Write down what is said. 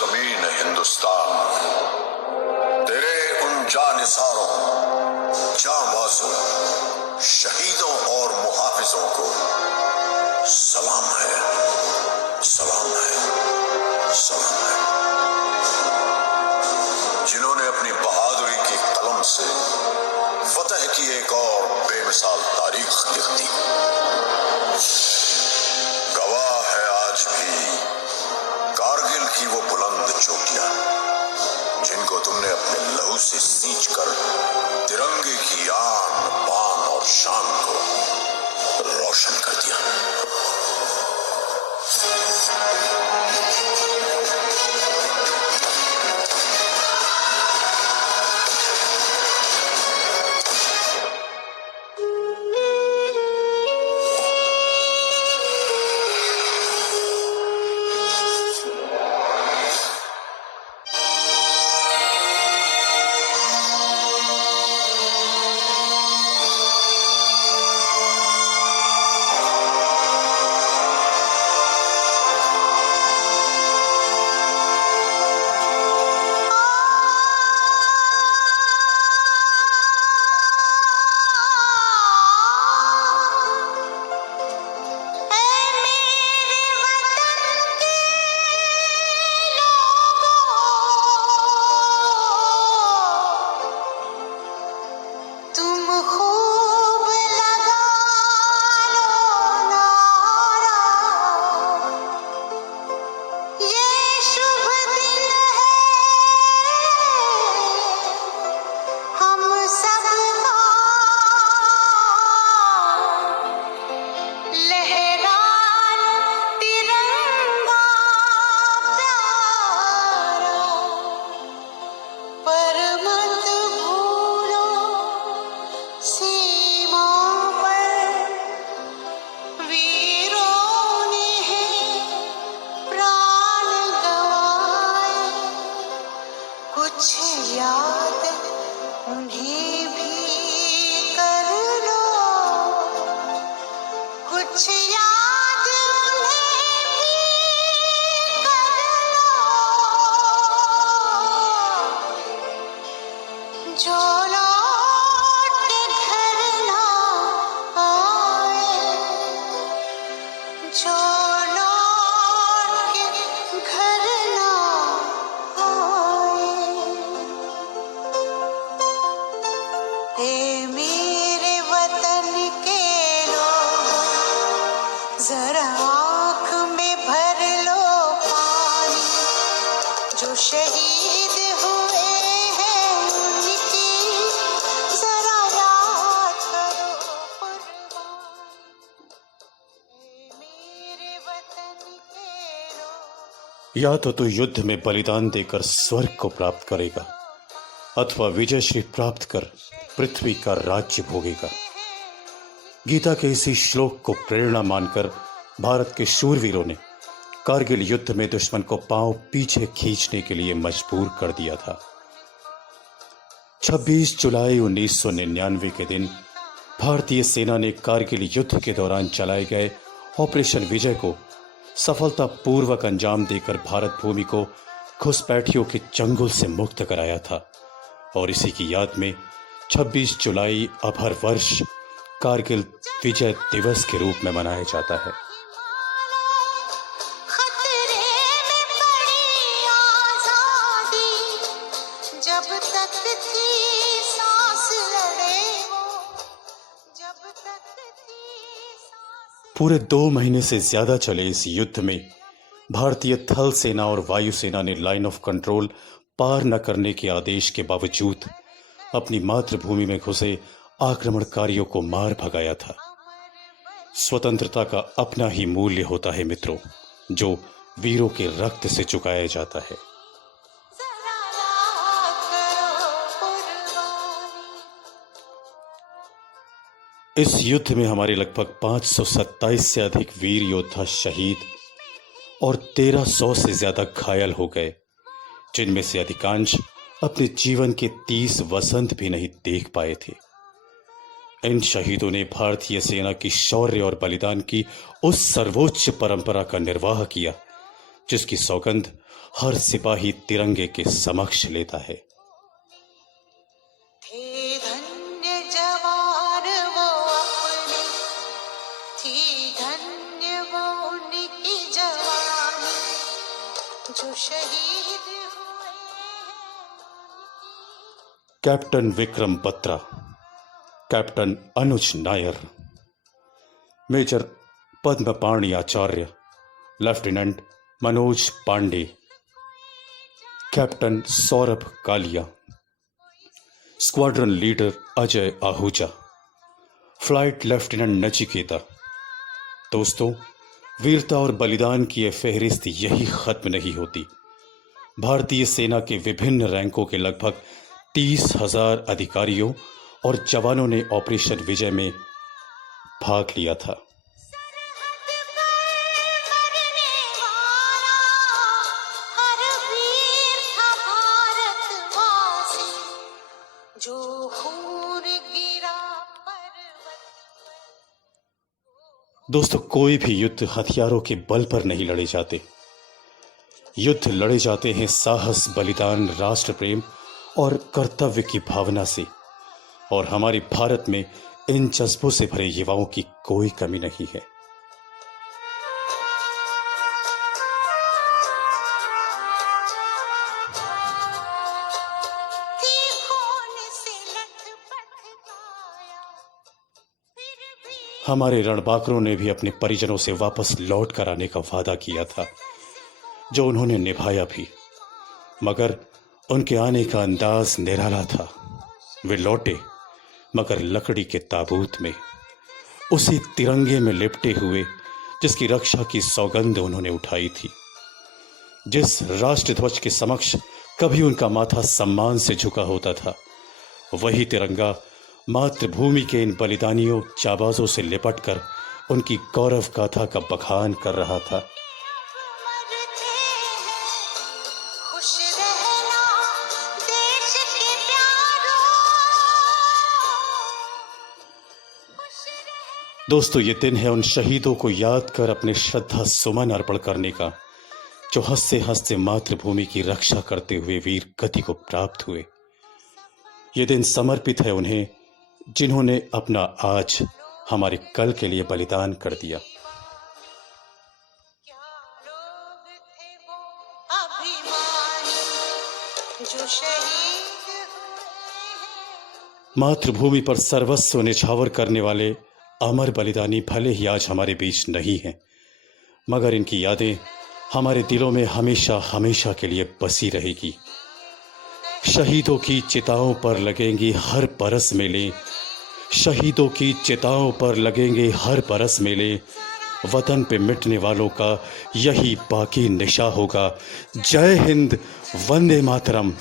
सरजमीन हिंदुस्तान, तेरे उन जानिसारों, जांबाजों, शहीदों और मुहाफिजों को सलाम है, सलाम है, सलाम है, जिन्होंने अपनी बहादुरी की कलम से फतह की एक और बेमिसाल तारीख लिख दी। गवाह है आज भी कारगिल की वो बुलंद चोटियां, जिनको तुमने अपने लहू से सींचकर तिरंगे की आन, बान और शान को रोशन कर दिया। जरा आँख में भर लो पानी, जो शहीद हुए हैं उनकी जरा याद करो कुर्बानी। मेरे वतन के लोग, या तो तू युद्ध में बलिदान देकर स्वर्ग को प्राप्त करेगा अथवा विजय श्री प्राप्त कर पृथ्वी का राज्य भोगेगा। गीता के इसी श्लोक को प्रेरणा मानकर भारत के शूरवीरों ने कारगिल युद्ध में दुश्मन को पांव पीछे खींचने के लिए मजबूर कर दिया था। 26 जुलाई 1999 के दिन भारतीय सेना ने कारगिल युद्ध के दौरान चलाए गए ऑपरेशन विजय को सफलतापूर्वक अंजाम देकर भारत भूमि को घुसपैठियों के चंगुल से मुक्त कराया था और इसी की याद में 26 जुलाई अब हर वर्ष कारगिल विजय दिवस के रूप में मनाया जाता है। खतरे में पड़ी आजादी, जब तक थी सांस लड़े वो, जब तक थी सांस। पूरे 2 महीने से ज्यादा चले इस युद्ध में भारतीय थल सेना और वायु सेना ने लाइन ऑफ कंट्रोल पार न करने के आदेश के बावजूद अपनी मातृभूमि में घुसे आक्रमणकारियों को मार भगाया था। स्वतंत्रता का अपना ही मूल्य होता है मित्रों, जो वीरों के रक्त से चुकाया जाता है। इस युद्ध में हमारे लगभग 527 से अधिक वीर योद्धा शहीद और 1300 से ज्यादा घायल हो गए, जिनमें से अधिकांश अपने जीवन के 30 वसंत भी नहीं देख पाए थे। इन शहीदों ने भारतीय सेना की शौर्य और बलिदान की उस सर्वोच्च परंपरा का निर्वाह किया जिसकी सौगंध हर सिपाही तिरंगे के समक्ष लेता है। थे धन्य जवान वो अपने, थी धन्य वो उनकी जवानी, जो शहीद हुए captain Vikram Batra, captain Anuj Nayyar, major Padmapani Acharya, lieutenant Manoj Pandey, captain Saurabh Kalia, squadron leader Ajay Ahuja, flight lieutenant Nachiketa. दोस्तों, वीरता और बलिदान की यह फहरिस्त यही खत्म नहीं होती। भारतीय सेना के विभिन्न रैंकों के लगभग 30,000 अधिकारियों और जवानों ने ऑपरेशन विजय में भाग लिया था। जो खून गिरा दोस्तों, कोई भी युद्ध हथियारों के बल पर नहीं लड़े जाते। युद्ध लड़े जाते हैं साहस, बलिदान, राष्ट्र प्रेम और कर्तव्य की भावना से। और हमारे भारत में इन जज्बों से भरे युवाओं की कोई कमी नहीं है। हमारे रणबांकुरों ने भी अपने परिजनों से वापस लौट कर आने का वादा किया था, जो उन्होंने निभाया भी। मगर उनके आने का अंदाज निराला था। वे लौटे, मगर लकड़ी के ताबूत में, उसी तिरंगे में लिपटे हुए जिसकी रक्षा की सौगंध उन्होंने उठाई थी। जिस राष्ट्रध्वज के समक्ष कभी उनका माथा सम्मान से झुका होता था, वही तिरंगा मातृभूमि के इन बलिदानियों जाबाजों से लिपटकर उनकी गौरव गाथा का बखान कर रहा था। खुश रहना देश के प्यारों। दोस्तों, ये दिन है उन शहीदों को याद कर अपने श्रद्धा सुमन अर्पण करने का, जो हंसते हंसते मातृभूमि की रक्षा करते हुए वीर गति को प्राप्त हुए। ये दिन समर्पित है उन्हें जिन्होंने अपना आज हमारे कल के लिए बलिदान कर दिया। क्या लोग थे वो अभिमानी, जो शहीद हुए। मातृभूमि पर सर्वस्व निछावर करने वाले अमर बलिदानी भले ही आज हमारे बीच नहीं हैं, मगर इनकी यादें हमारे दिलों में हमेशा हमेशा के लिए बसी रहेगी। शहीदों की चिताओं पर लगेंगी हर बरस मेले, शहीदों की चिताओं पर लगेंगे हर बरस मेले। वतन पे मिटने वालों का यही बाकी निशा होगा। जय हिंद, वंदे मातरम।